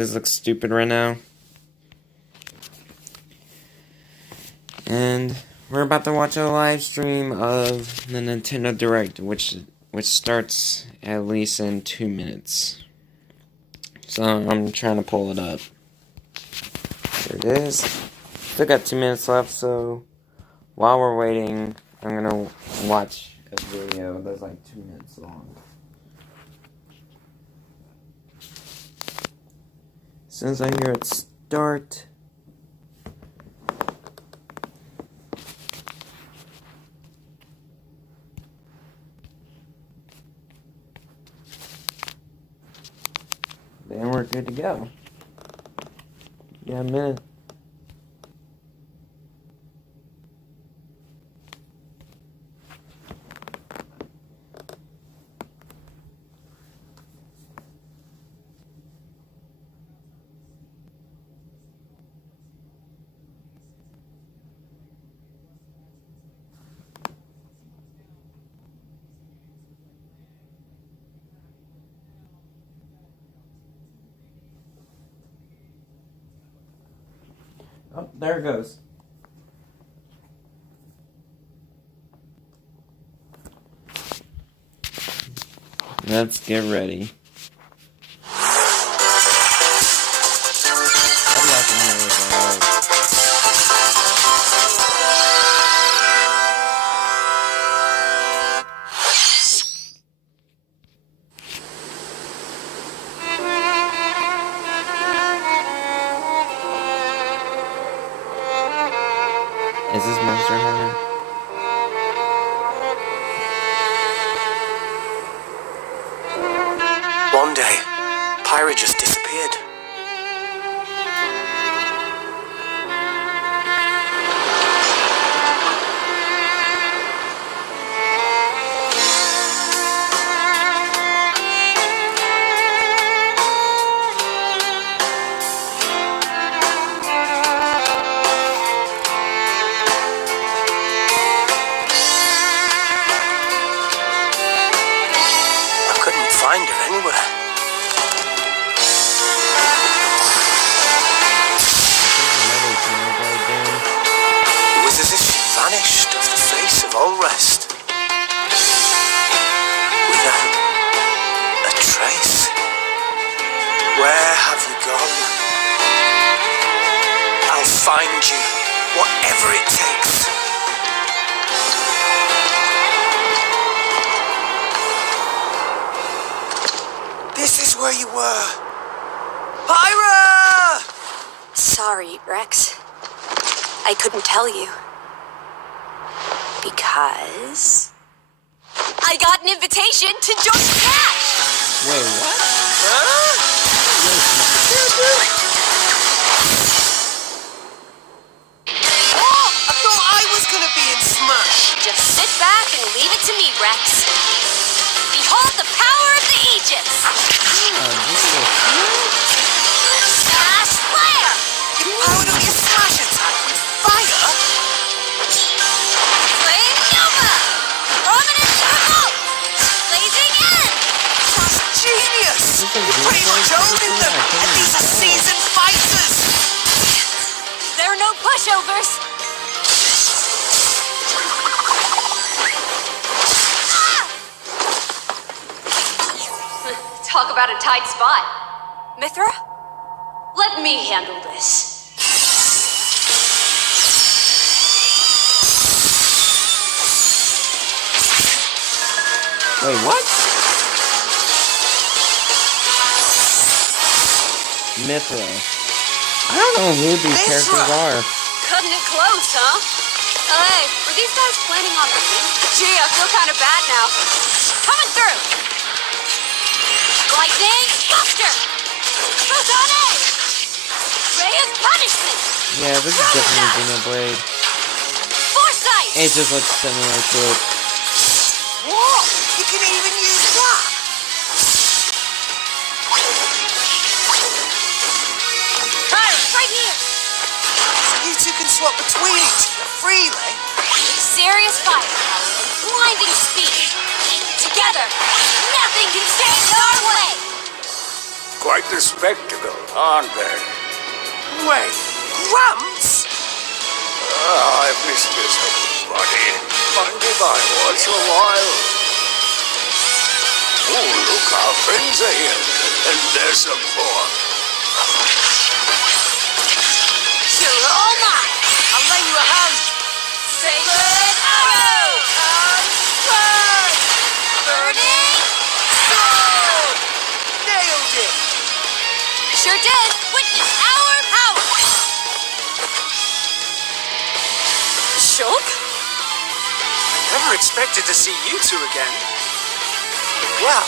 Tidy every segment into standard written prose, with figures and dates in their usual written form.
This looks stupid right now. And we're about to watch a live stream of the Nintendo Direct, which starts at least in 2 minutes. So I'm trying to pull it up. There it is. Still got 2 minutes left, so while we're waiting, I'm gonna watch a video that's like 2 minutes long. As soon as I hear it start, then we're good to go. Yeah, a minute. Oh, there it goes. Let's get ready. Is this Monster Hunter? One day, Pyra just disappeared. Find her anywhere. It was as if she vanished off the face of all rest, without a trace. Where have you gone? I'll find you, whatever it takes. This is where you were. Pyra! Sorry, Rex. I couldn't tell you. Because I got an invitation to join Cash! Wait, what? Huh? Oh, I thought I was gonna be in Smash. Just sit back and leave it to me, Rex. Behold the power of the Aegis! Smash Flare! You powered up your Smash attack with fire? Flame Nova! Prominence Revolt! Blazing End! That's genius! You're pretty much owning them, and these are seasoned fighters! There are no pushovers! Talk about a tight spot. Mythra? Let me handle this. Wait, what? Mythra. I don't know who these characters are. Cutting it close, huh? Hey, were these guys planning on winning? Gee, I feel kind of bad now. Coming through! Lightning Buster! Protone! Ray of Punishment! Yeah, this is definitely Xenoblade. Foresight! It just looks similar to it. What? You can even use that? Right here! You two can swap between each other freely. Serious firepower and blinding speed. Together, nothing can stand in our way! Quite the spectacle, aren't they? Wait, Gramps? I've missed this, buddy. Mind if I watch a while? Oh, look, our friends are here. And there's some more. You're all mine. I'll lend you a hand. Sacred arrow! And burn! Burning sword! Nailed it! Sure did. Witness our power. Shulk? Never expected to see you two again. Well,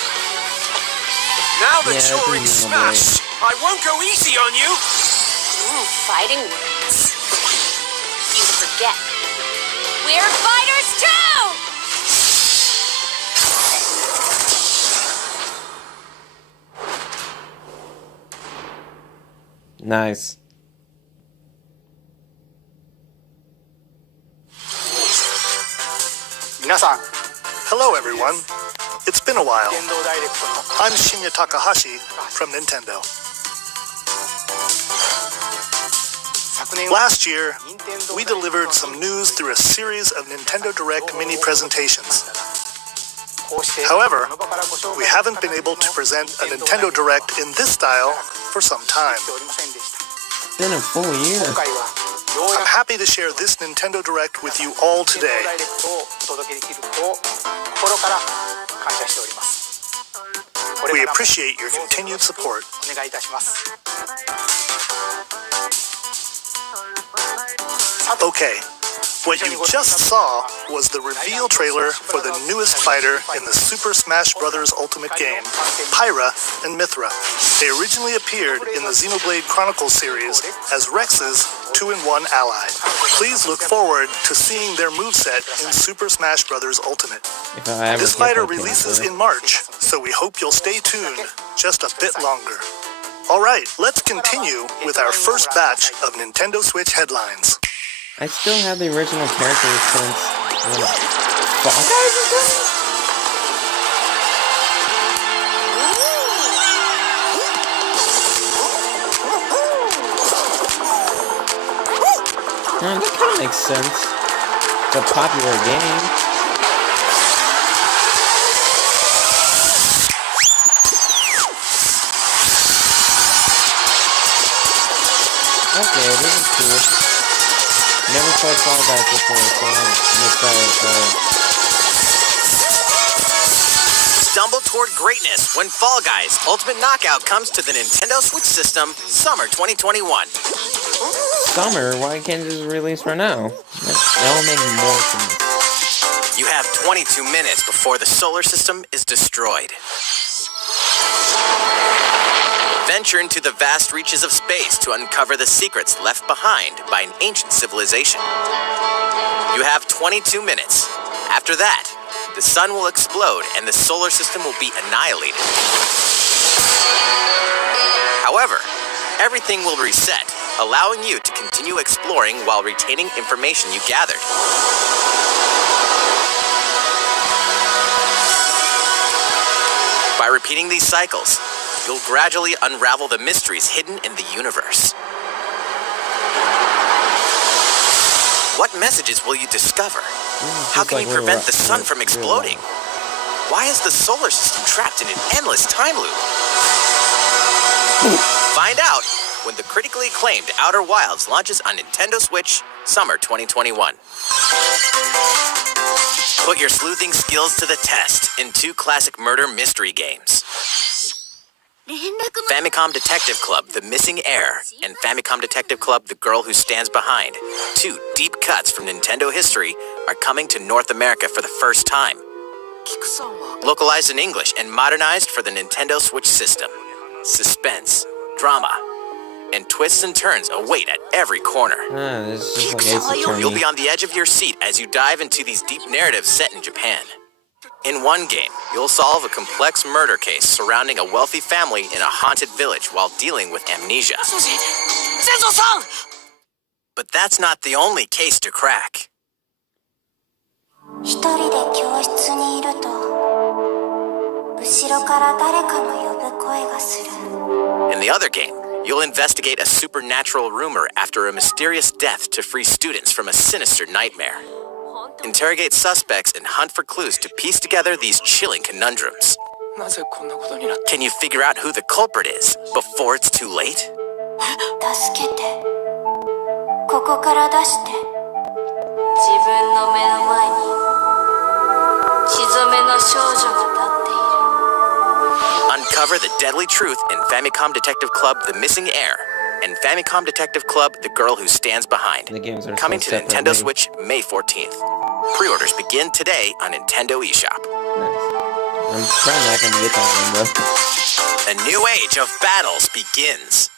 now that Yeah, you're in I think Smash, I won't go easy on you. Fighting words. You forget. We're fighters too! Nice. Hello everyone. It's been a while. I'm Shinya Takahashi from Nintendo. Last year, we delivered some news through a series of Nintendo Direct mini presentations. However, we haven't been able to present a Nintendo Direct in this style for some time. It's been a full year. I'm happy to share this Nintendo Direct with you all today. We appreciate your continued support. Okay, what you just saw was the reveal trailer for the newest fighter in the Super Smash Bros. Ultimate game, Pyra and Mythra. They originally appeared in the Xenoblade Chronicles series as Rex's 2-in-1 ally. Please look forward to seeing their moveset in Super Smash Bros. Ultimate. If I ever This get fighter that game, releases so- in March, so we hope you'll stay tuned just a bit longer. Alright, let's continue with our first batch of Nintendo Switch headlines. I still have the original characters since when Fall Guys was done? That kind of makes sense. It's a popular game. Okay, this is cool. Never played Fall Guys before, so I'm excited. Stumble toward greatness when Fall Guys Ultimate Knockout comes to the Nintendo Switch system summer 2021. Summer? Why can't it just release right now? That'll make more sense. You have 22 minutes before the solar system is destroyed. Venture into the vast reaches of space to uncover the secrets left behind by an ancient civilization. You have 22 minutes. After that, the sun will explode and the solar system will be annihilated. However, everything will reset, allowing you to continue exploring while retaining information you gathered. By repeating these cycles, you'll gradually unravel the mysteries hidden in the universe. What messages will you discover? How can you prevent the sun from exploding? Why is the solar system trapped in an endless time loop? Find out when the critically acclaimed Outer Wilds launches on Nintendo Switch summer 2021. Put your sleuthing skills to the test in 2 classic murder mystery games. Famicom Detective Club, The Missing Heir, and Famicom Detective Club, The Girl Who Stands Behind, 2 deep cuts from Nintendo history, are coming to North America for the first time. Localized in English and modernized for the Nintendo Switch system. Suspense, drama, and twists and turns await at every corner. This is just like Ace Attorney. You'll be on the edge of your seat as you dive into these deep narratives set in Japan. In one game, you'll solve a complex murder case surrounding a wealthy family in a haunted village while dealing with amnesia. Senzo-san! But that's not the only case to crack. 一人で教室にいると後ろから誰かの呼ぶ声がする In the other game, you'll investigate a supernatural rumor after a mysterious death to free students from a sinister nightmare. Interrogate suspects and hunt for clues to piece together these chilling conundrums. Can you figure out who the culprit is before it's too late? 助けてここから出して自分の目の前に血染めの少女が立っている Uncover the deadly truth in Famicom Detective Club The Missing Heir and Famicom Detective Club The Girl Who Stands Behind. The games are Coming so to Nintendo separately. Switch May 14th. Pre-orders begin today on Nintendo eShop. Nice. I'm probably not gonna get that one though. A new age of battles begins.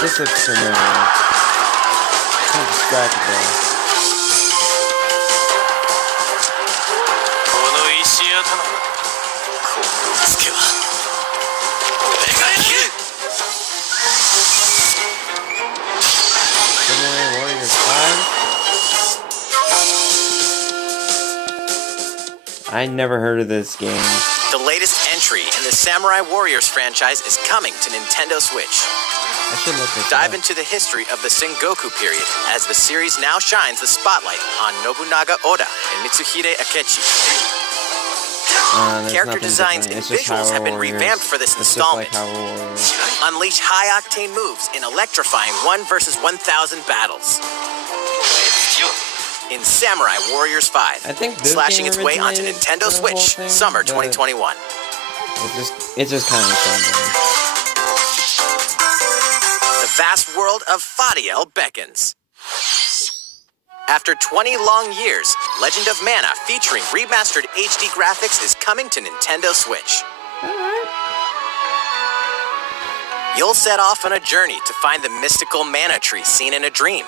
This looks familiar. Kind of distractible. この石頭このつけは俺が生きる Samurai Warriors 5? I never heard of this game. The latest entry in the Samurai Warriors franchise is coming to Nintendo Switch. I should look this Dive up. into the history of the Sengoku period as the series now shines the spotlight on Nobunaga Oda and Mitsuhide Akechi. There's Character nothing designs different. and It's just visuals have been Hyrule Warriors. revamped for this It's just installment. like Hyrule Warriors. Unleash high-octane moves in electrifying 1 versus 1,000 battles. In Samurai Warriors 5, I think this slashing game its way onto originated Nintendo the whole Switch, thing, summer but 2021. It's just kind of fun. The vast world of Fadiel beckons. After 20 long years, Legend of Mana featuring remastered HD graphics is coming to Nintendo Switch. You'll set off on a journey to find the mystical mana tree seen in a dream.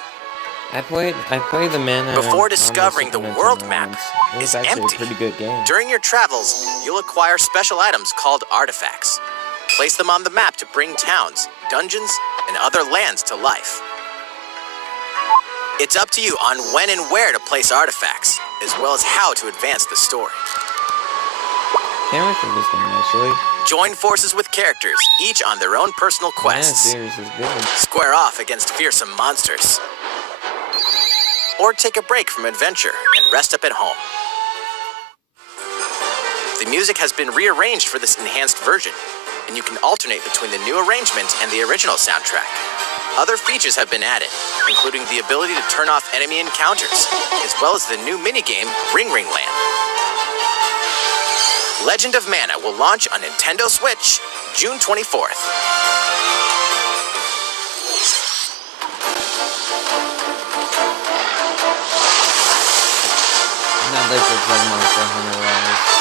I played the Mana Before on the discovering the Super world Nintendo map once. It was is actually empty. a pretty good game. During your travels, you'll acquire special items called artifacts. Place them on the map to bring towns, dungeons, and other lands to life. It's up to you on when and where to place artifacts, as well as how to advance the story. Can't wait for this game actually. Join forces with characters, each on their own personal Yeah, quests. series is good. Square off against fearsome monsters. Or take a break from adventure and rest up at home. The music has been rearranged for this enhanced version, and you can alternate between the new arrangement and the original soundtrack. Other features have been added, including the ability to turn off enemy encounters, as well as the new minigame Ring Ring Land. Legend of Mana will launch on Nintendo Switch June 24th. Now this looks like Monster Hunter Rise.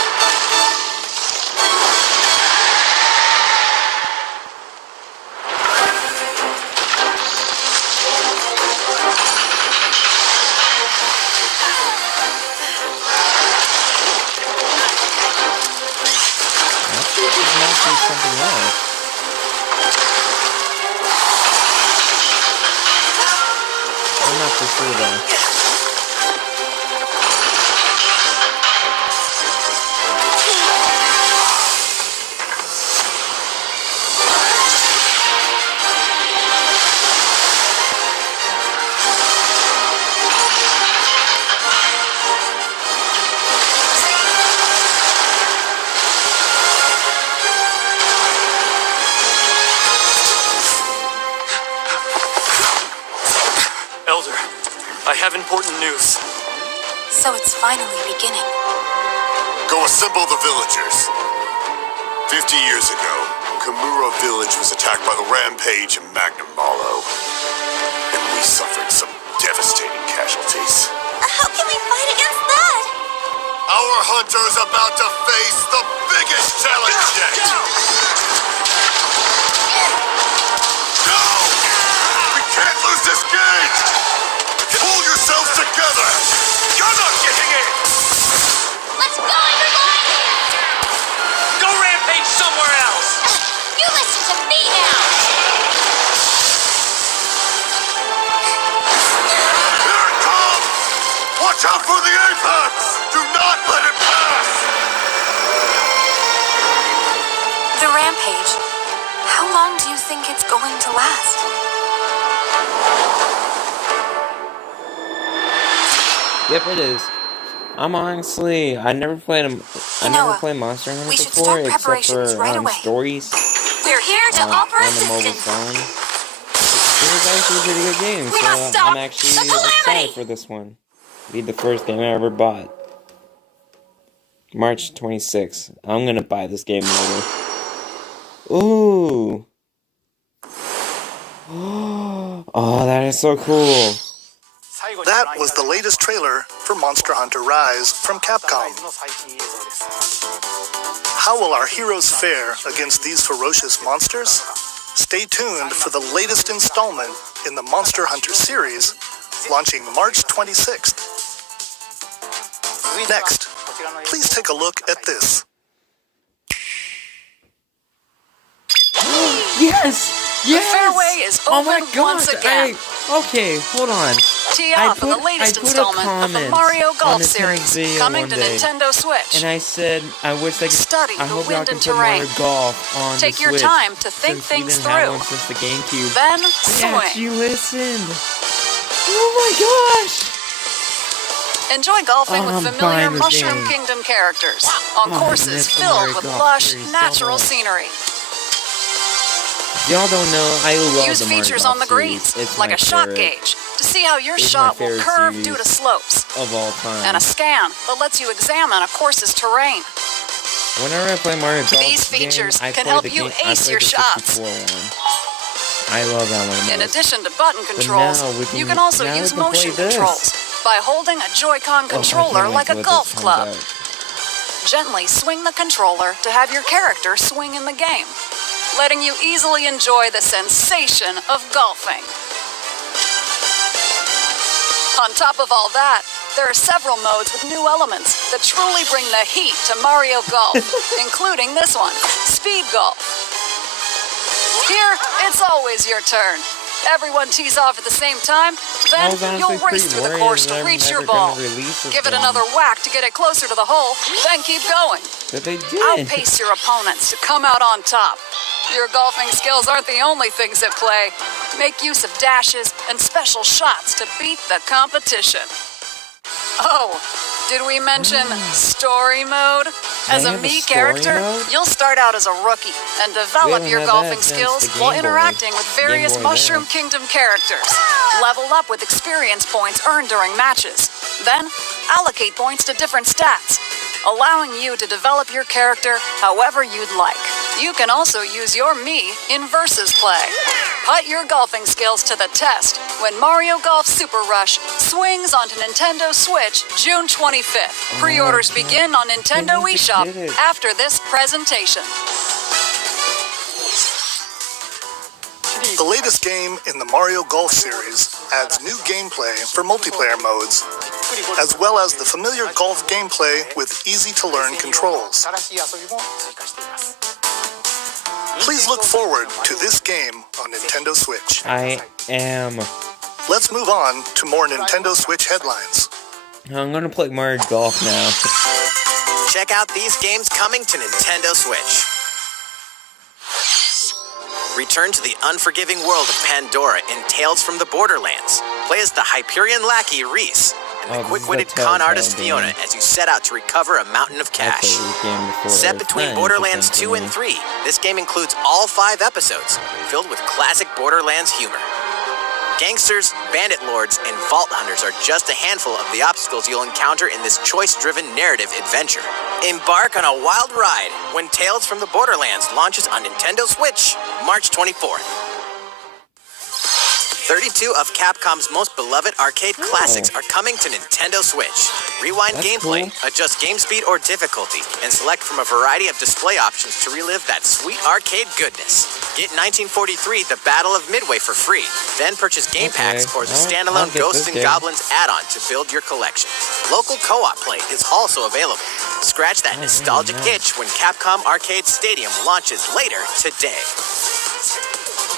Actually, this might be something else. I'm not too sure though. Elder, I have important news. So it's finally beginning. Go assemble the villagers. 50 years ago, Kamura village was attacked by the Rampage and Magnum Malo. And we suffered some devastating casualties. How can we fight against that? Our hunter's about to face the biggest challenge yet! No! We can't lose this game! Pull yourselves together! You're not getting in! Let's go, everyone! rampage. How long do you think it's going to last? Yep, it is. I'm honestly, I never played Monster Hunter we should before, start except preparations for right away. stories We're here to offer on the mobile assistance. phone. It was actually a pretty good game, We must so stop I'm actually the calamity! excited for this one. Be the first game I ever bought. March 26th. I'm gonna buy this game later. Ooh. Oh, that is so cool. That was the latest trailer for Monster Hunter Rise from Capcom. How will our heroes fare against these ferocious monsters? Stay tuned for the latest installment in the Monster Hunter series, launching March 26th. Next, please take a look at this. Yes! Yes! The fairway is Oh my open God! once again. Okay, hold on. Tee off for the latest installment of the Mario Golf Series, coming to Nintendo Switch. And I said, I wish they could. Study I the hope y'all wind can and put terrain. Mario Golf on Take the your Switch, time to think since we things didn't have through. one since the GameCube. Then Yes, swing. you listened. Oh my gosh! Enjoy golfing I'm with familiar buying this Mushroom game. Kingdom characters on Oh, I courses miss the filled Mario with Golf lush, series so natural much. scenery. Y'all don't know, I love Use the Mario features Golf on the series. greens, It's like my a shot favorite gauge, to see how your It's my shot will favorite curve series. due to slopes, of all time. and a scan that lets you examine a course's terrain. Whenever I play Mario Golf These features I can play help the you game, I ace play your the shots. 64 one. I love that one. In most. addition to button controls, now we can- you can also now we use can play motion this. controls by holding a Joy-Con Oh, I controller can't wait like a till golf this comes club. out. Gently swing the controller to have your character swing in the game, letting you easily enjoy the sensation of golfing. On top of all that, there are several modes with new elements that truly bring the heat to Mario Golf, including this one, Speed Golf. Here, it's always your turn. Everyone tees off at the same time, I then was honestly you'll race pretty through the worried course that to they were reach your never gonna ball. release this Give it game. another whack to get it closer to the hole, then keep going. But they did. Outpace your opponents to come out on top. Your golfing skills aren't the only things at play. Make use of dashes and special shots to beat the competition. Oh, did we mention story mode? As They a have a Mii story character, mode? you'll start out as a rookie and We develop haven't your had golfing that since skills the while Game Boy. interacting with various Game Boy Mushroom Advance. Kingdom characters. Level up with experience points earned during matches. Then, allocate points to different stats, allowing you to develop your character however you'd like. You can also use your Mii in versus play. Put your golfing skills to the test when Mario Golf Super Rush swings onto Nintendo Switch June 25th. Pre-orders begin on Nintendo believe they eShop did it. after this presentation. The latest game in the Mario Golf series adds new gameplay for multiplayer modes, as well as the familiar golf gameplay with easy-to-learn controls. Please look forward to this game on Nintendo Switch. I am. Let's move on to more Nintendo Switch headlines. I'm gonna play Mario Golf now. Check out these games coming to Nintendo Switch. Return to the unforgiving world of Pandora in Tales from the Borderlands. Play as the Hyperion lackey Reese and the Oh, this is quick-witted the con Telltale artist game. Fiona as you set out to recover a mountain of I cash. played this game before. Set It's between kinda Borderlands interesting 2 to and me. 3, this game includes all 5 episodes, filled with classic Borderlands humor. Gangsters, bandit lords, and vault hunters are just a handful of the obstacles you'll encounter in this choice-driven narrative adventure. Embark on a wild ride when Tales from the Borderlands launches on Nintendo Switch, March 24th. 32 of Capcom's most beloved arcade classics are coming to Nintendo Switch. Rewind That's gameplay, cool. adjust game speed or difficulty, and select from a variety of display options to relive that sweet arcade goodness. Get 1943 The Battle of Midway for free. Then purchase game packs or the I'll standalone get Ghosts this and game. Goblins add-on to build your collection. Local co-op play is also available. Scratch that nostalgic itch when Capcom Arcade Stadium launches later today.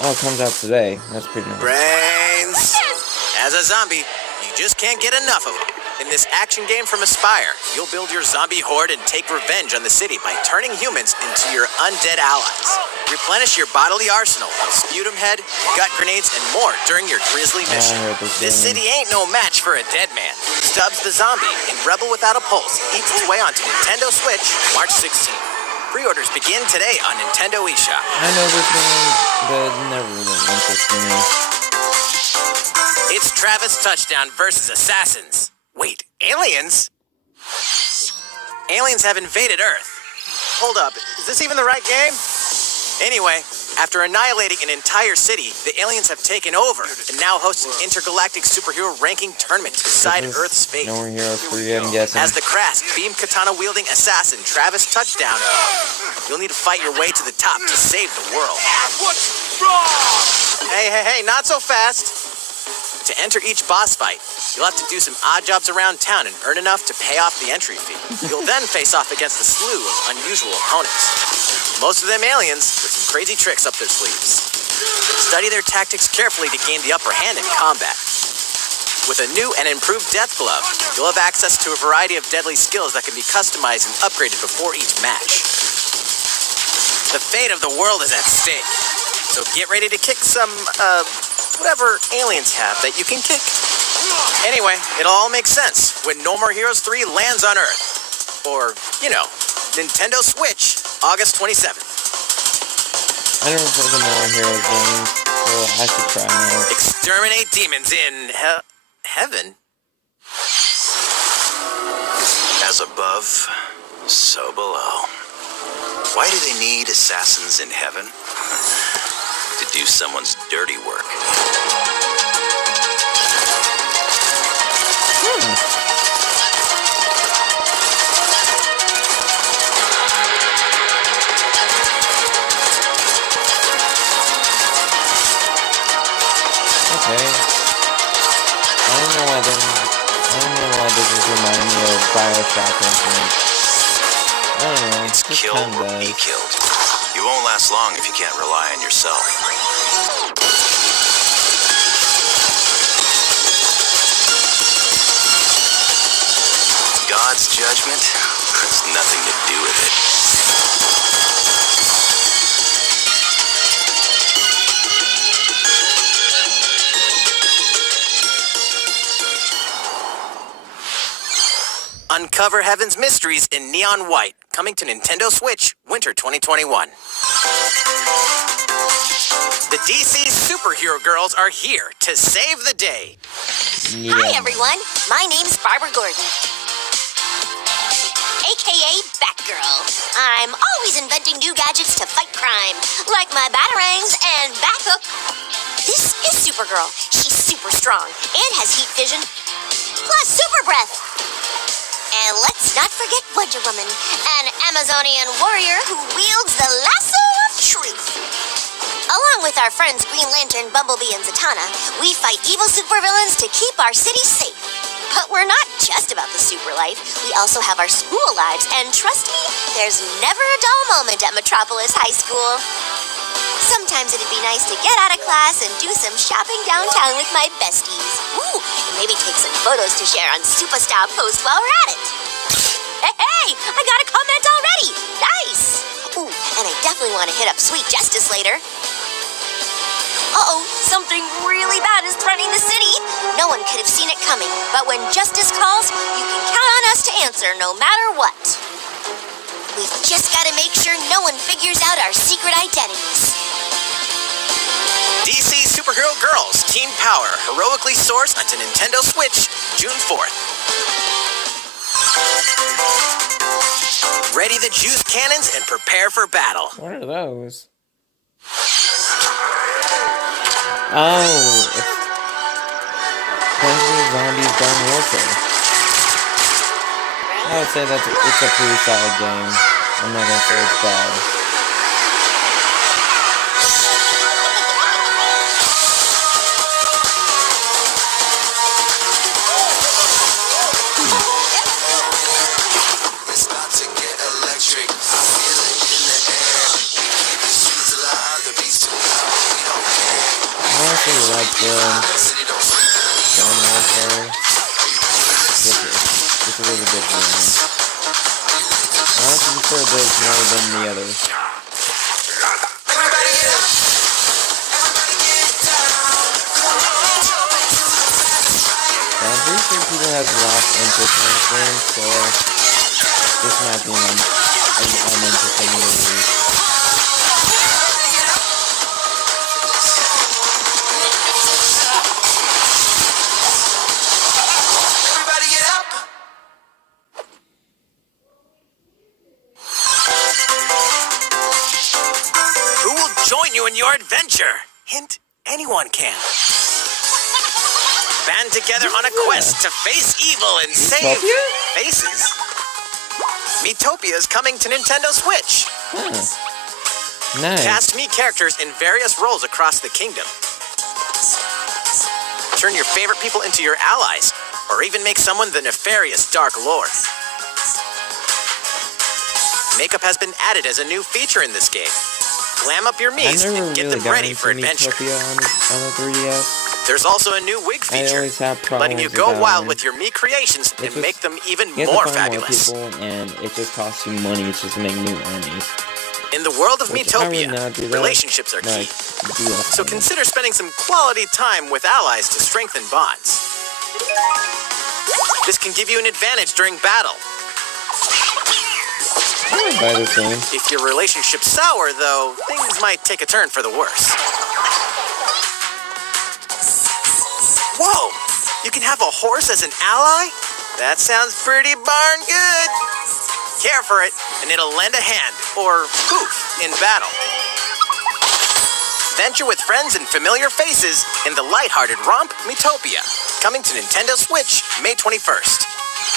Oh, it comes out today. That's pretty nice. Brains! As a zombie, you just can't get enough of them. In this action game from Aspyr, you'll build your zombie horde and take revenge on the city by turning humans into your undead allies. Replenish your bodily arsenal of sputum head, gut grenades, and more during your grisly mission. This city ain't no match for a dead man. Stubbs the Zombie in Rebel Without a Pulse eats its way onto Nintendo Switch March 16th. Pre-orders begin today on Nintendo eShop. I know this game, but it never really interested me. It's Travis Touchdown versus Assassins. Wait, aliens? Aliens have invaded Earth. Hold up, is this even the right game? Anyway, after annihilating an entire city, the aliens have taken over and now host an intergalactic superhero ranking tournament to decide Earth's fate. No more Heroes 3, I'm guessing. As the crass, beam katana-wielding assassin Travis Touchdown, you'll need to fight your way to the top to save the world. Hey, not so fast. To enter each boss fight, you'll have to do some odd jobs around town and earn enough to pay off the entry fee. You'll then face off against a slew of unusual opponents. Most of them aliens with some crazy tricks up their sleeves. Study their tactics carefully to gain the upper hand in combat. With a new and improved Death Glove, you'll have access to a variety of deadly skills that can be customized and upgraded before each match. The fate of the world is at stake, so get ready to kick some, whatever aliens have that you can kick. Anyway, it'll all make sense when No More Heroes 3 lands on Earth. Or, Nintendo Switch, August 27th. I never played the No More Heroes games, so I should try now. Exterminate demons in heaven. As above, so below. Why do they need assassins in heaven? To do someone's dirty work. Okay. I don't know why this is reminding me of Bioshock Infinite. I don't know. It's kill or be killed. You won't last long if you can't rely on yourself. God's judgment has nothing to do with it. Uncover Heaven's mysteries in neon white, coming to Nintendo Switch, winter 2021. The DC superhero girls are here to save the day. Yeah. Hi, everyone. My name's Barbara Gordon, a.k.a. Batgirl. I'm always inventing new gadgets to fight crime, like my batarangs and Bathook. This is Supergirl. She's super strong and has heat vision, plus super breath. And let's not forget Wonder Woman, an Amazonian warrior who wields the lasso of truth. Along with our friends Green Lantern, Bumblebee, and Zatanna, we fight evil supervillains to keep our city safe. But we're not just about the super life. We also have our school lives, and trust me, there's never a dull moment at Metropolis High School. Sometimes it'd be nice to get out of class and do some shopping downtown with my besties. Ooh, and maybe take some photos to share on Superstar Post while we're at it. Hey, I got a comment already. Nice. Ooh, and I definitely want to hit up Sweet Justice later. Uh-oh, something really bad is threatening the city. No one could have seen it coming, but when justice calls, you can count on us to answer no matter what. We've just got to make sure no one figures out our secret identities. DC Superhero Girls Teen Power heroically soars onto Nintendo Switch June 4th. Ready the juice cannons and prepare for battle. What are those? Oh, it's Plants vs. Zombies Garden Warfare. I would say it's a pretty solid game. I'm not gonna say it's bad. I honestly like Garden Warfare. It's a really good game. I honestly prefer this more than the others. I'm pretty sure people have lost interest in this game, so this might be an uninteresting release. Who will join you in your adventure? Hint, anyone can. Band together on a quest to face evil and save faces. Miitopia is coming to Nintendo Switch. Nice. Cast me characters in various roles across the kingdom. Turn your favorite people into your allies, or even make someone the nefarious Dark Lord. Makeup has been added as a new feature in this game. Glam up your I Miis never and get really them got ready into for adventure. Miitopia on the 3DS. There's also a new wig I feature, always have problems letting you go with that wild one. with your Mii creations and just- make them even You have more to find fabulous. more people, and it just costs you money just to make new armies. In the world of Which I would Miitopia, not do that. relationships are key. Like, do that So for me. consider spending some quality time with allies to strengthen bonds. This can give you an advantage during battle. I would buy this game. If your relationship's sour, though, things might take a turn for the worse. Whoa! You can have a horse as an ally? That sounds pretty darn good. Care for it, and it'll lend a hand, or poof, in battle. Venture with friends and familiar faces in the lighthearted romp Miitopia. Coming to Nintendo Switch May 21st.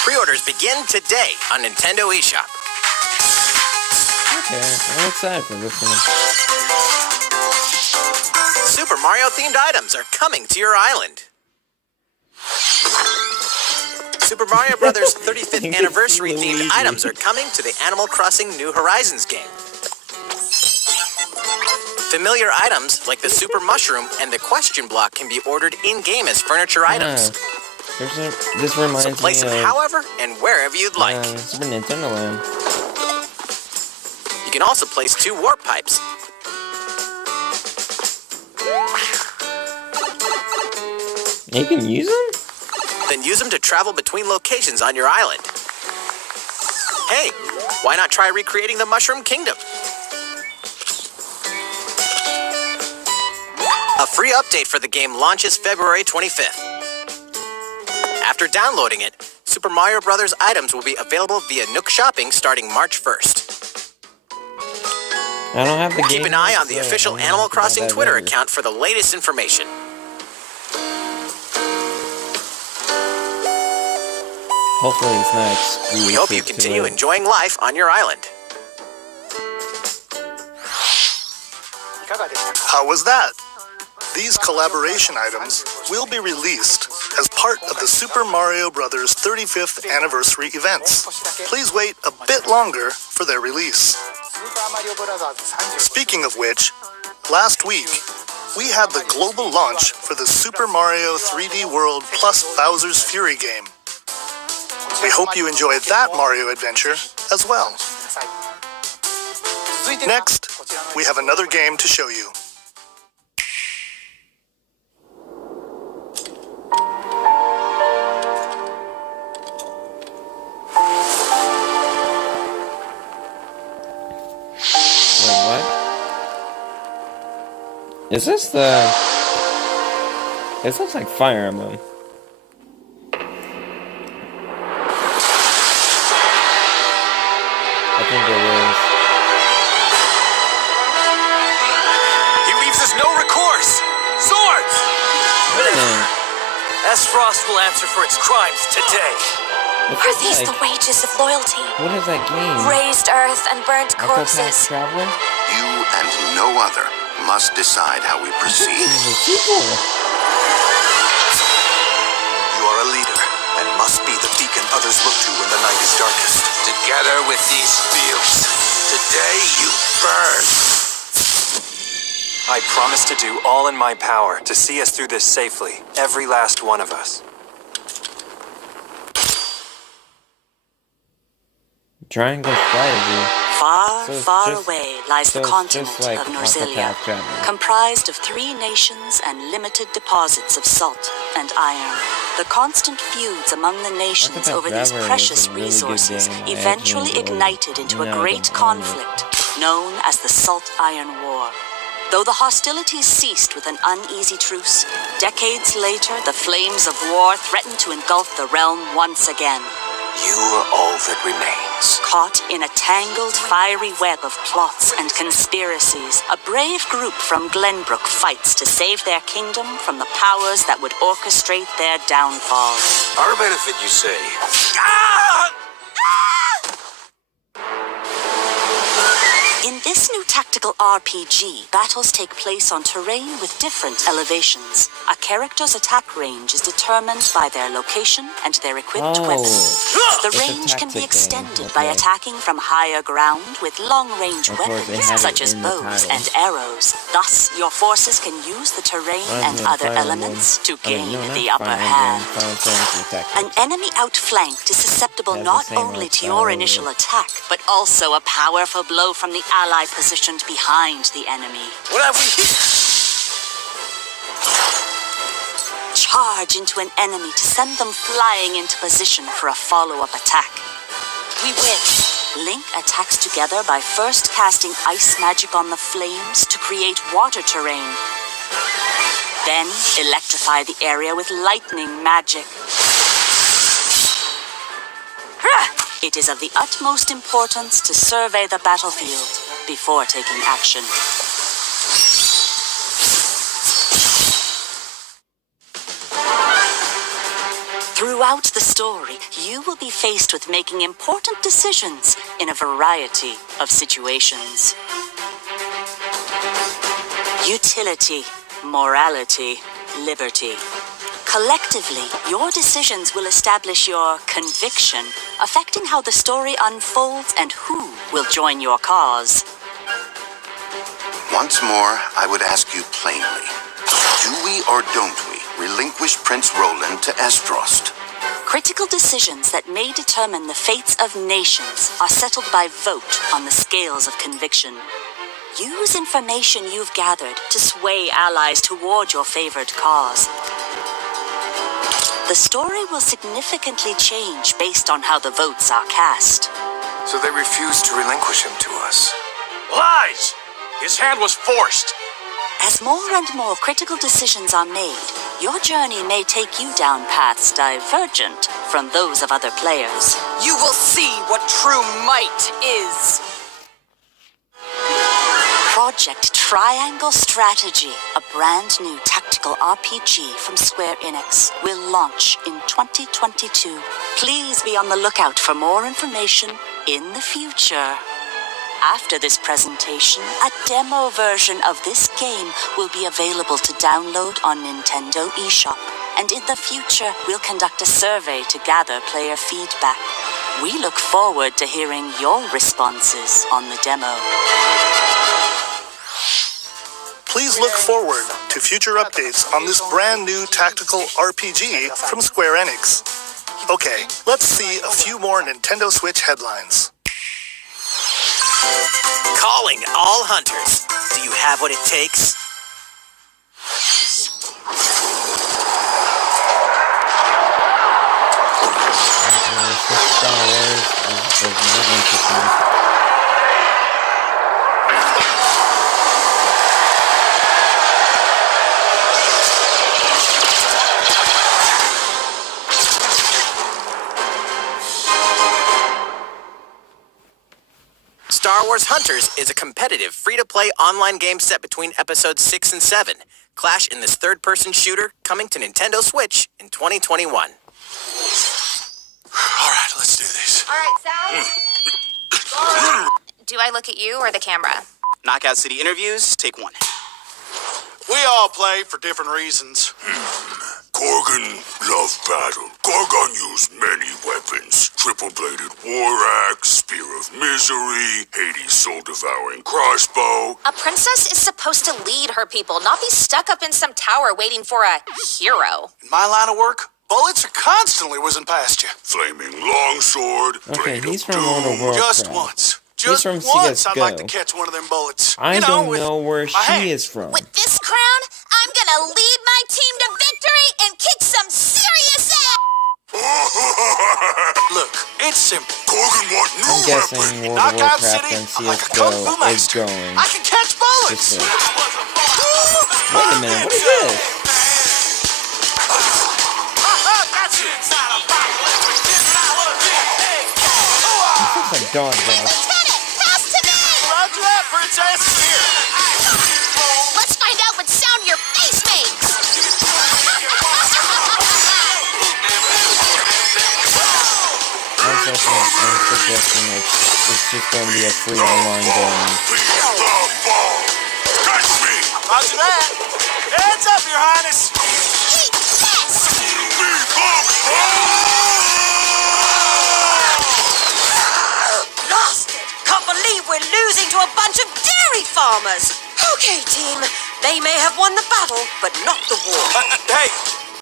Pre-orders begin today on Nintendo eShop. Okay, I'm excited for this one. Super Mario-themed items are coming to your island. Super Mario Bros. 35th anniversary-themed items are coming to the Animal Crossing New Horizons game. Familiar items like the Super Mushroom and the Question Block can be ordered in-game as furniture items. This reminds So place me them of however and wherever you'd like. Super Nintendo Land. You can also place 2 warp pipes. You can use them? Then use them to travel between locations on your island. Hey, why not try recreating the Mushroom Kingdom? A free update for the game launches February 25th. After downloading it, Super Mario Bros. Items will be available via Nook Shopping starting March 1st. I don't have the game. Keep an eye on the so official I don't Animal know about Crossing that Twitter later. account for the latest information. Hopefully it's not exclusive. We hope you to continue it. enjoying life on your island. How was that? These collaboration items will be released as part of the Super Mario Bros. 35th anniversary events. Please wait a bit longer for their release. Speaking of which, last week, we had the global launch for the Super Mario 3D World plus Bowser's Fury game. We hope you enjoyed that Mario adventure as well. Next, we have another game to show you. Wait, what? Is this the... This looks like Fire Emblem. I think it is. He leaves us no recourse. Swords! S. Frost will answer for its crimes today. What's Are this these like? the wages of loyalty? What is that game? Raised earth and burnt Octopath corpses. Traveler? You and no other must decide how we proceed. This is a sequel. You are a leader and must be the beacon others look to when the night is darkest. Together with these fields, today you burn. I promise to do all in my power to see us through this safely, every last one of us. Triangle strategy. Far, So it's far just- away lies so the it's continent just like of Norzilia, Octopath Traveler. comprised of 3 nations and limited deposits of salt and iron. The constant feuds among the nations Octopath over these Traveler was precious a really good resources game. I eventually actually enjoyed ignited into a it. great conflict known as the Salt-Iron War. Though the hostilities ceased with an uneasy truce, decades later the flames of war threatened to engulf the realm once again. You are all that remains. Caught in a tangled, fiery web of plots and conspiracies, a brave group from Glenbrook fights to save their kingdom from the powers that would orchestrate their downfall. Our benefit, you say? In this new tactical RPG, battles take place on terrain with different elevations. A character's attack range is determined by their location and their equipped Oh, weapons. The it's a range can be tactic game, extended by okay. attacking from higher ground with long-range Of course, they weapons have such it as in the bows title. and arrows. Thus, your forces can use the terrain Rather and than other Fire elements to Emblem. gain No, not the Fire upper Emblem, hand. Final Fantasy Tactics. An enemy outflanked is susceptible They have the not same only art to style your as initial it. attack, but also a powerful blow from the ally positioned behind the enemy. What have we here? Charge into an enemy to send them flying into position for a follow-up attack. We win. Link attacks together by first casting ice magic on the flames to create water terrain. Then electrify the area with lightning magic. It is of the utmost importance to survey the battlefield before taking action. Throughout the story, you will be faced with making important decisions in a variety of situations. Utility, morality, liberty. Collectively, your decisions will establish your conviction, affecting how the story unfolds and who will join your cause. Once more, I would ask you plainly. Do we or don't we relinquish Prince Roland to Esdrost? Critical decisions that may determine the fates of nations are settled by vote on the scales of conviction. Use information you've gathered to sway allies toward your favored cause. The story will significantly change based on how the votes are cast. So they refused to relinquish him to us. Lies! His hand was forced. As more and more critical decisions are made, your journey may take you down paths divergent from those of other players. You will see what true might is. Project Triangle Strategy, a brand new tactical RPG from Square Enix, will launch in 2022. Please be on the lookout for more information in the future. After this presentation, a demo version of this game will be available to download on Nintendo eShop. And in the future, we'll conduct a survey to gather player feedback. We look forward to hearing your responses on the demo. Please look forward to future updates on this brand new tactical RPG from Square Enix. Okay, let's see a few more Nintendo Switch headlines. Calling all hunters. Do you have what it takes? Star Wars is more interesting. Star Wars Hunters is a competitive, free-to-play online game set between episodes 6 and 7. Clash in this third-person shooter coming to Nintendo Switch in 2021. All right, let's do this. All right, Sal. Do I look at you or the camera? Knockout City interviews, take 1. We all play for different reasons. Gorgon loved battle. Gorgon used many weapons. Triple-bladed war axe, spear of misery, Hades' soul-devouring crossbow. A princess is supposed to lead her people, not be stuck up in some tower waiting for a hero. In my line of work, Bullets are constantly whizzing past you. Flaming longsword. Okay, blade he's of from World of doom. Warcraft. Just once. He's Just from once I'd CS:GO. like to catch one of them bullets. I You know, don't with know where my hand. she is from. With this crown, I'm gonna lead my team to victory and kick some serious ass! Look, it's simple. Gorgon want new I'm guessing weapon. World of Knockout Warcraft City, and like a kung fu CS:GO is master. going. I can catch bullets. Just wait a minute, what is this? This looks like dodgeball. Lieutenant, pass to me! Roger that, princess. Here. Let's find out what sound your face makes! I'm suggesting it's just going to be a free online game. Catch me! Roger that. Heads up, your highness. Eat this! Lost it! Can't believe we're losing to a bunch of dairy farmers! Okay, team. They may have won the battle, but not the war. Hey,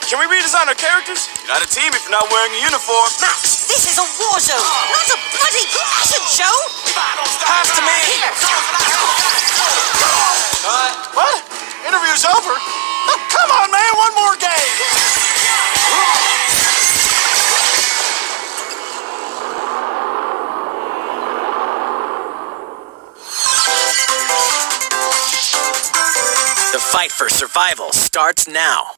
can we redesign our characters? You're not a team if you're not wearing a uniform. Max, this is a war zone, not a bloody fashion show! Pass to me. What? Interview's over? Oh, come on, man. One more game. The fight for survival starts now.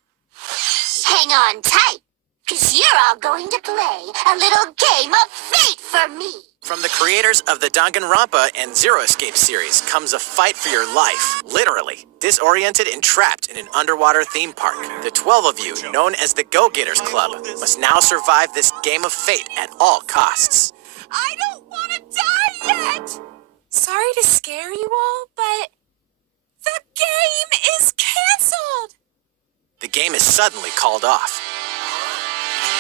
Hang on tight, cause you're all going to play a little game of fate for me. From the creators of the Danganronpa and Zero Escape series comes a fight for your life, literally. Disoriented and trapped in an underwater theme park, the 12 of you, known as the Go-Getters Club, must now survive this game of fate at all costs. I don't want to die yet! Sorry to scare you all, but the game is canceled! The game is suddenly called off.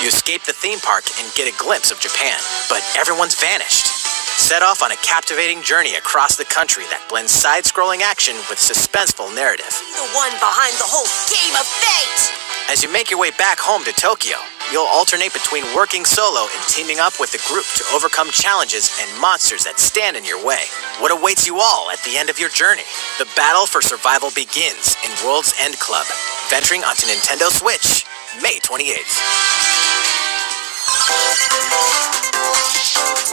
You escape the theme park and get a glimpse of Japan, but everyone's vanished. Set off on a captivating journey across the country that blends side-scrolling action with suspenseful narrative. The one behind the whole game of fate! As you make your way back home to Tokyo, you'll alternate between working solo and teaming up with the group to overcome challenges and monsters that stand in your way. What awaits you all at the end of your journey? The battle for survival begins in World's End Club, venturing onto Nintendo Switch, May 28th.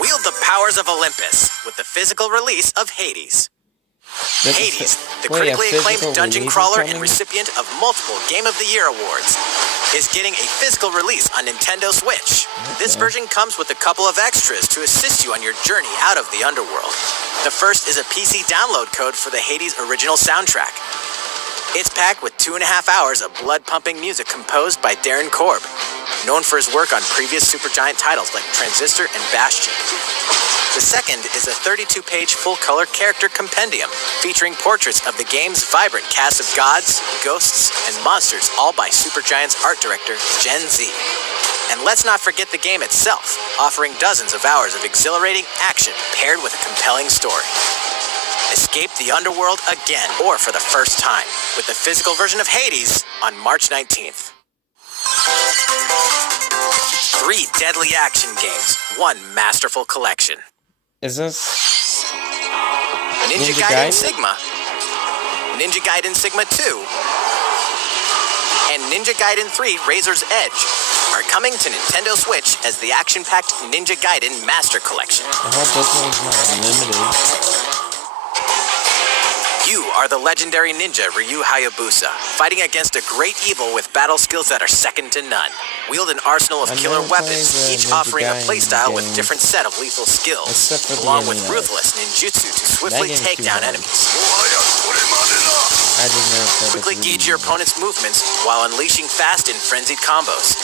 Wield the powers of Olympus with the physical release of Hades. Hades, the critically acclaimed dungeon crawler and recipient of multiple Game of the Year awards, is getting a physical release on Nintendo Switch. This version comes with a couple of extras to assist you on your journey out of the underworld. The first is a PC download code for the Hades original soundtrack. It's packed with 2.5 hours of blood-pumping music composed by Darren Korb, known for his work on previous Supergiant titles like Transistor and Bastion. The second is a 32-page full-color character compendium featuring portraits of the game's vibrant cast of gods, ghosts, and monsters, all by Supergiant's art director, Gen Z. And let's not forget the game itself, offering dozens of hours of exhilarating action paired with a compelling story. Escape the underworld again, or for the first time, with the physical version of Hades on March 19th. 3 deadly action games, 1 masterful collection. Is this Ninja Gaiden Sigma, Ninja Gaiden Sigma 2, and Ninja Gaiden 3 Razor's Edge are coming to Nintendo Switch as the action-packed Ninja Gaiden Master Collection. I hope this one's not limited. You are the legendary ninja Ryu Hayabusa, fighting against a great evil with battle skills that are second to none. Wield an arsenal of killer weapons, each offering a playstyle with different set of lethal skills, along with ruthless ninjutsu to swiftly take down enemies. Quickly gauge your opponent's movements while unleashing fast and frenzied combos.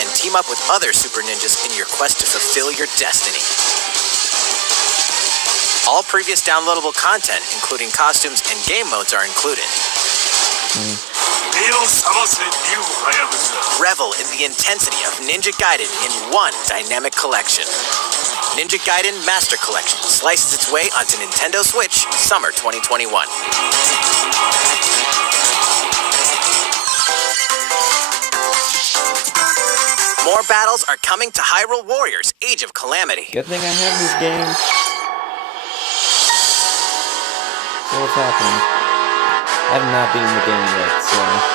And team up with other super ninjas in your quest to fulfill your destiny. All previous downloadable content, including costumes and game modes, are included. Revel in the intensity of Ninja Gaiden in one dynamic collection. Ninja Gaiden Master Collection slices its way onto Nintendo Switch summer 2021. More battles are coming to Hyrule Warriors: Age of Calamity. Good thing I have this game. So what's happening? I have not beaten the game yet, so...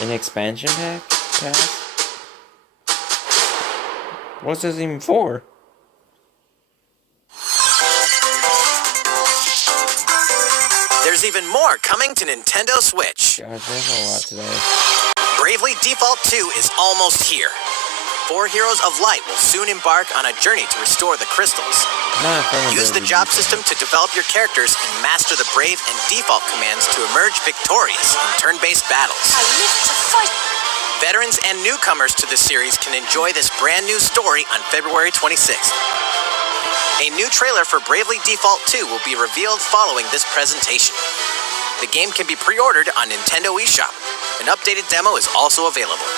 An expansion pass? What's this even for? There's even more coming to Nintendo Switch. Gosh, there's a lot today. Bravely Default 2 is almost here. 4 Heroes of Light will soon embark on a journey to restore the crystals. Use the job system to develop your characters and master the Brave and Default commands to emerge victorious in turn-based battles. I live to fight. Veterans and newcomers to the series can enjoy this brand new story on February 26th. A new trailer for Bravely Default 2 will be revealed following this presentation. The game can be pre-ordered on Nintendo eShop. An updated demo is also available.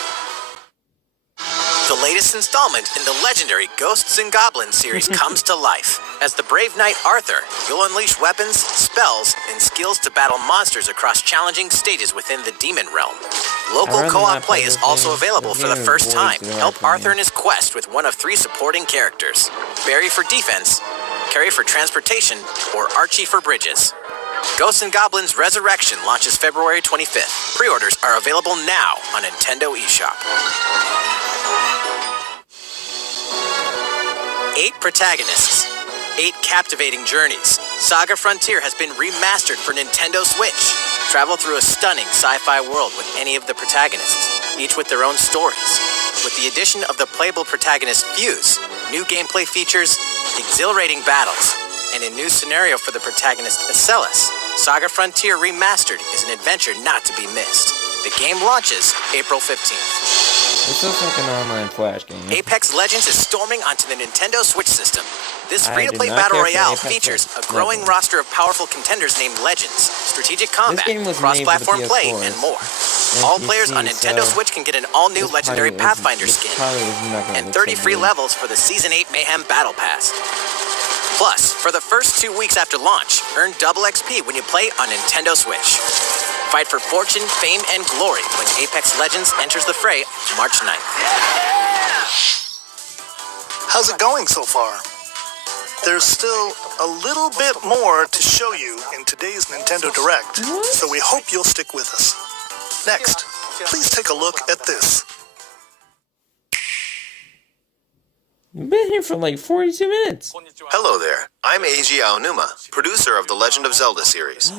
The latest installment in the legendary Ghosts and Goblins series comes to life. As the brave knight Arthur, you'll unleash weapons, spells, and skills to battle monsters across challenging stages within the demon realm. Local co-op play is also available for the first time. Help Arthur in his quest with one of 3 supporting characters: Barry for defense, Carrie for transportation, or Archie for bridges. Ghosts and Goblins Resurrection launches February 25th. Pre-orders are available now on Nintendo eShop. 8 protagonists, 8 captivating journeys. Saga Frontier has been remastered for Nintendo Switch. Travel through a stunning sci-fi world with any of the protagonists, each with their own stories. With the addition of the playable protagonist Fuse, new gameplay features, exhilarating battles, and a new scenario for the protagonist Acellus, Saga Frontier Remastered is an adventure not to be missed. The game launches April 15th. This looks like an online Flash game. Apex Legends is storming onto the Nintendo Switch system. This free-to-play battle royale features a growing roster of powerful contenders named Legends, strategic combat, cross-platform play, and more. All players on Nintendo Switch can get an all-new Legendary Pathfinder skin, and 30 free levels for the Season 8 Mayhem Battle Pass. Plus, for the first 2 weeks after launch, earn double XP when you play on Nintendo Switch. Fight for fortune, fame, and glory when Apex Legends enters the fray March 9th. How's it going so far? There's still a little bit more to show you in today's Nintendo Direct, so we hope you'll stick with us. Next, please take a look at this. We've been here for like 42 minutes. Hello there, I'm Eiji Aonuma, producer of the Legend of Zelda series.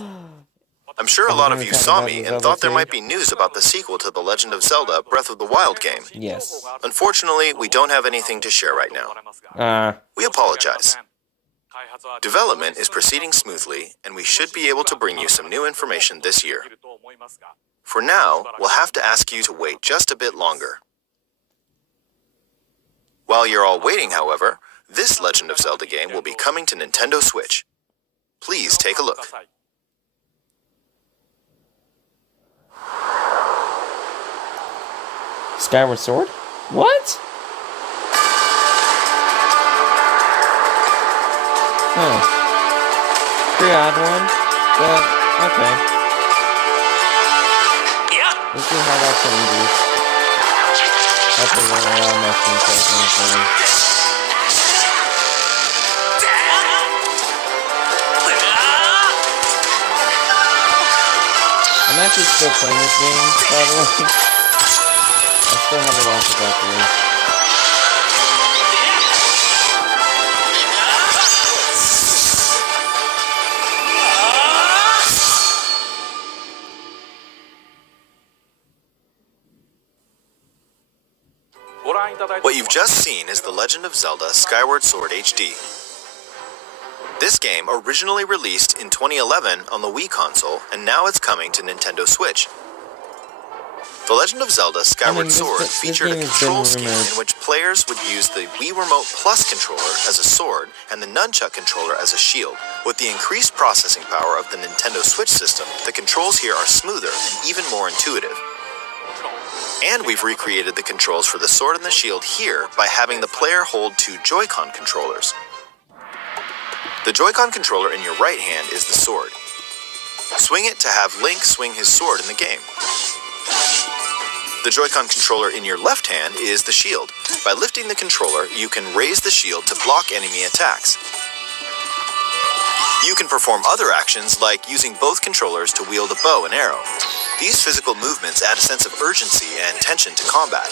I'm sure a lot of you saw me and thought there might be news about the sequel to The Legend of Zelda Breath of the Wild game. Yes. Unfortunately, we don't have anything to share right now. We apologize. Development is proceeding smoothly, and we should be able to bring you some new information this year. For now, we'll have to ask you to wait just a bit longer. While you're all waiting, however, this Legend of Zelda game will be coming to Nintendo Switch. Please take a look. Skyward Sword? What? Huh. Pretty odd one, but okay. Let's see how that changes. That's a little mushroom thing. I'm actually still playing this game, by the way. I still haven't watched it back through. What you've just seen is The Legend of Zelda Skyward Sword HD. This game originally released in 2011 on the Wii console, and now it's coming to Nintendo Switch. The Legend of Zelda Skyward Sword featured a control scheme in which players would use the Wii Remote Plus controller as a sword and the Nunchuck controller as a shield. With the increased processing power of the Nintendo Switch system, the controls here are smoother and even more intuitive. And we've recreated the controls for the sword and the shield here by having the player hold two Joy-Con controllers. The Joy-Con controller in your right hand is the sword. Swing it to have Link swing his sword in the game. The Joy-Con controller in your left hand is the shield. By lifting the controller, you can raise the shield to block enemy attacks. You can perform other actions like using both controllers to wield a bow and arrow. These physical movements add a sense of urgency and tension to combat.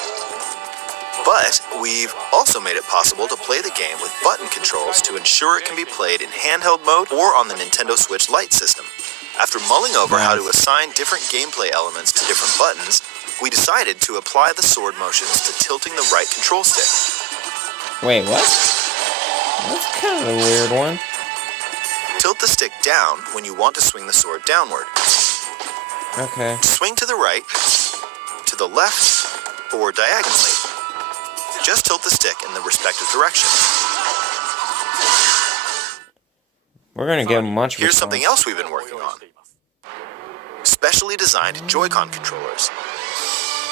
But we've also made it possible to play the game with button controls to ensure it can be played in handheld mode or on the Nintendo Switch Lite system. After mulling over how to assign different gameplay elements to different buttons, we decided to apply the sword motions to tilting the right control stick. Wait, what? That's kind of a weird one. Tilt the stick down when you want to swing the sword downward. Okay. Swing to the right, to the left, or diagonally. Just tilt the stick in the respective direction. We're gonna get much. Here's something else we've been working on. Specially designed Joy-Con controllers.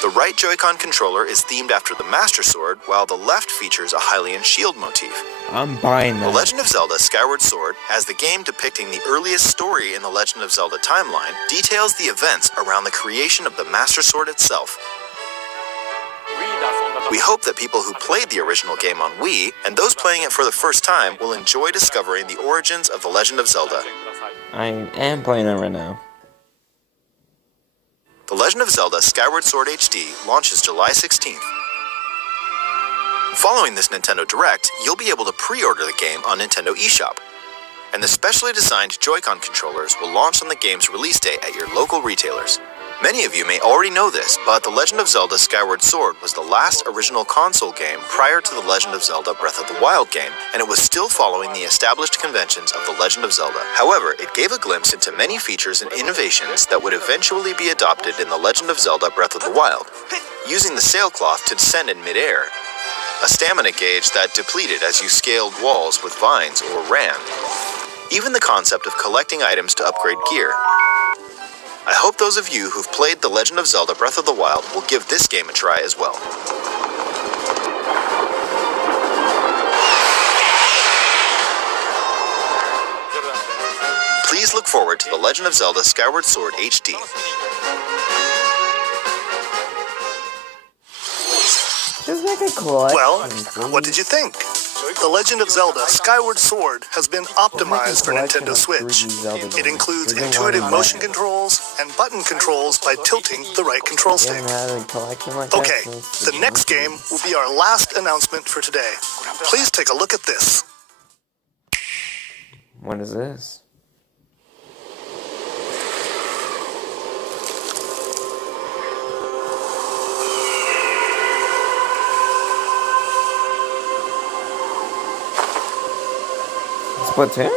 The right Joy-Con controller is themed after the Master Sword, while the left features a Hylian shield motif. I'm buying that. The Legend of Zelda Skyward Sword, as the game depicting the earliest story in the Legend of Zelda timeline, details the events around the creation of the Master Sword itself. We hope that people who played the original game on Wii, and those playing it for the first time, will enjoy discovering the origins of the Legend of Zelda. I am playing it right now. The Legend of Zelda Skyward Sword HD launches July 16th. Following this Nintendo Direct, you'll be able to pre-order the game on Nintendo eShop. And the specially designed Joy-Con controllers will launch on the game's release date at your local retailers. Many of you may already know this, but The Legend of Zelda Skyward Sword was the last original console game prior to The Legend of Zelda Breath of the Wild game, and it was still following the established conventions of The Legend of Zelda. However, it gave a glimpse into many features and innovations that would eventually be adopted in The Legend of Zelda Breath of the Wild. Using the sailcloth to descend in midair, a stamina gauge that depleted as you scaled walls with vines or ran, even the concept of collecting items to upgrade gear. I hope those of you who've played The Legend of Zelda Breath of the Wild will give this game a try as well. Please look forward to The Legend of Zelda Skyward Sword HD. Just make a collection. Well, what did you think? The Legend of Zelda Skyward Sword has been optimized for Nintendo Switch. It includes intuitive motion controls and button controls by tilting the right control stick. Okay, the next game will be our last announcement for today. Please take a look at this. What is this? Splatoon?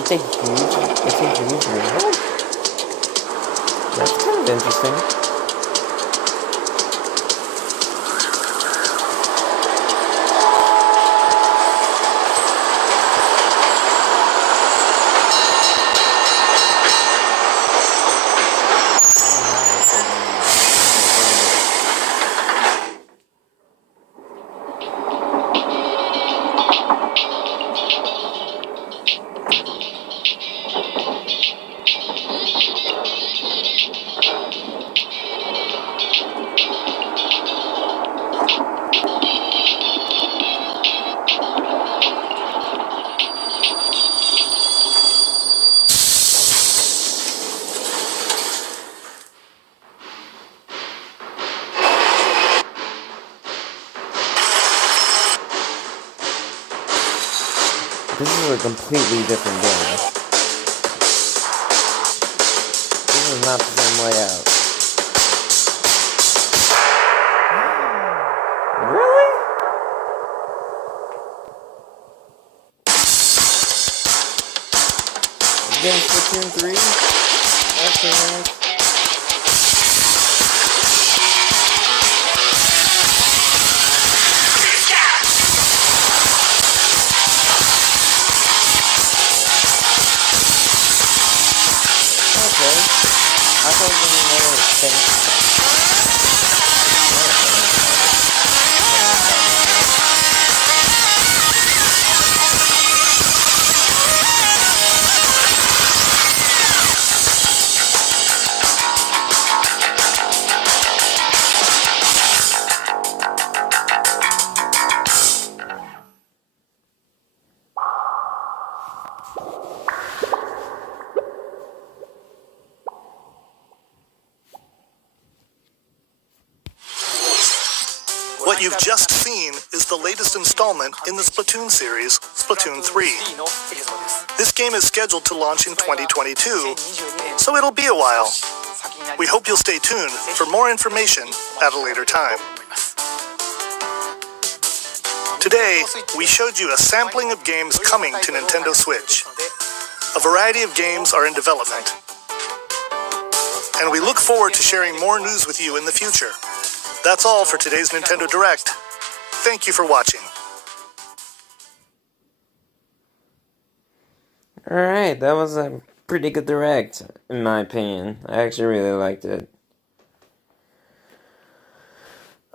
It's a huge world? That's kind of interesting. is a completely different game. This is not the same layout. Really? Again, Splatoon 3? That's nice. I thought you didn't know what it was. What you've just seen is the latest installment in the Splatoon series, Splatoon 3. This game is scheduled to launch in 2022, so it'll be a while. We hope you'll stay tuned for more information at a later time. Today, we showed you a sampling of games coming to Nintendo Switch. A variety of games are in development, and we look forward to sharing more news with you in the future. That's all for today's Nintendo Direct. Thank you for watching. Alright, that was a pretty good Direct, in my opinion. I actually really liked it.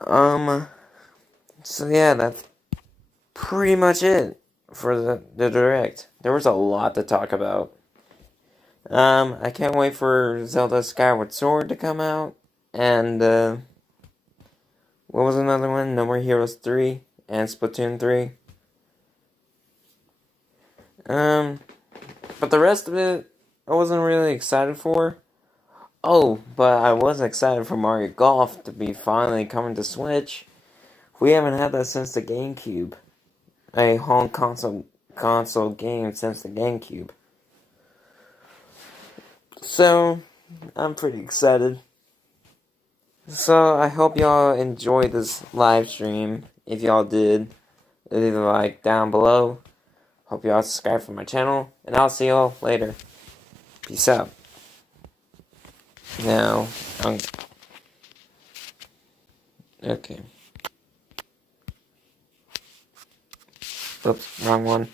So yeah, that's pretty much it for the Direct. There was a lot to talk about. I can't wait for Zelda Skyward Sword to come out, and, what was another one? No More Heroes 3 and Splatoon 3. But the rest of it, I wasn't really excited for. Oh, but I was excited for Mario Golf to be finally coming to Switch. We haven't had that since the GameCube. A home console game since the GameCube. So, I'm pretty excited. So, I hope y'all enjoyed this live stream. If y'all did, leave a like down below. Hope y'all subscribe for my channel. And I'll see y'all later. Peace out. Now, okay. Oops, wrong one.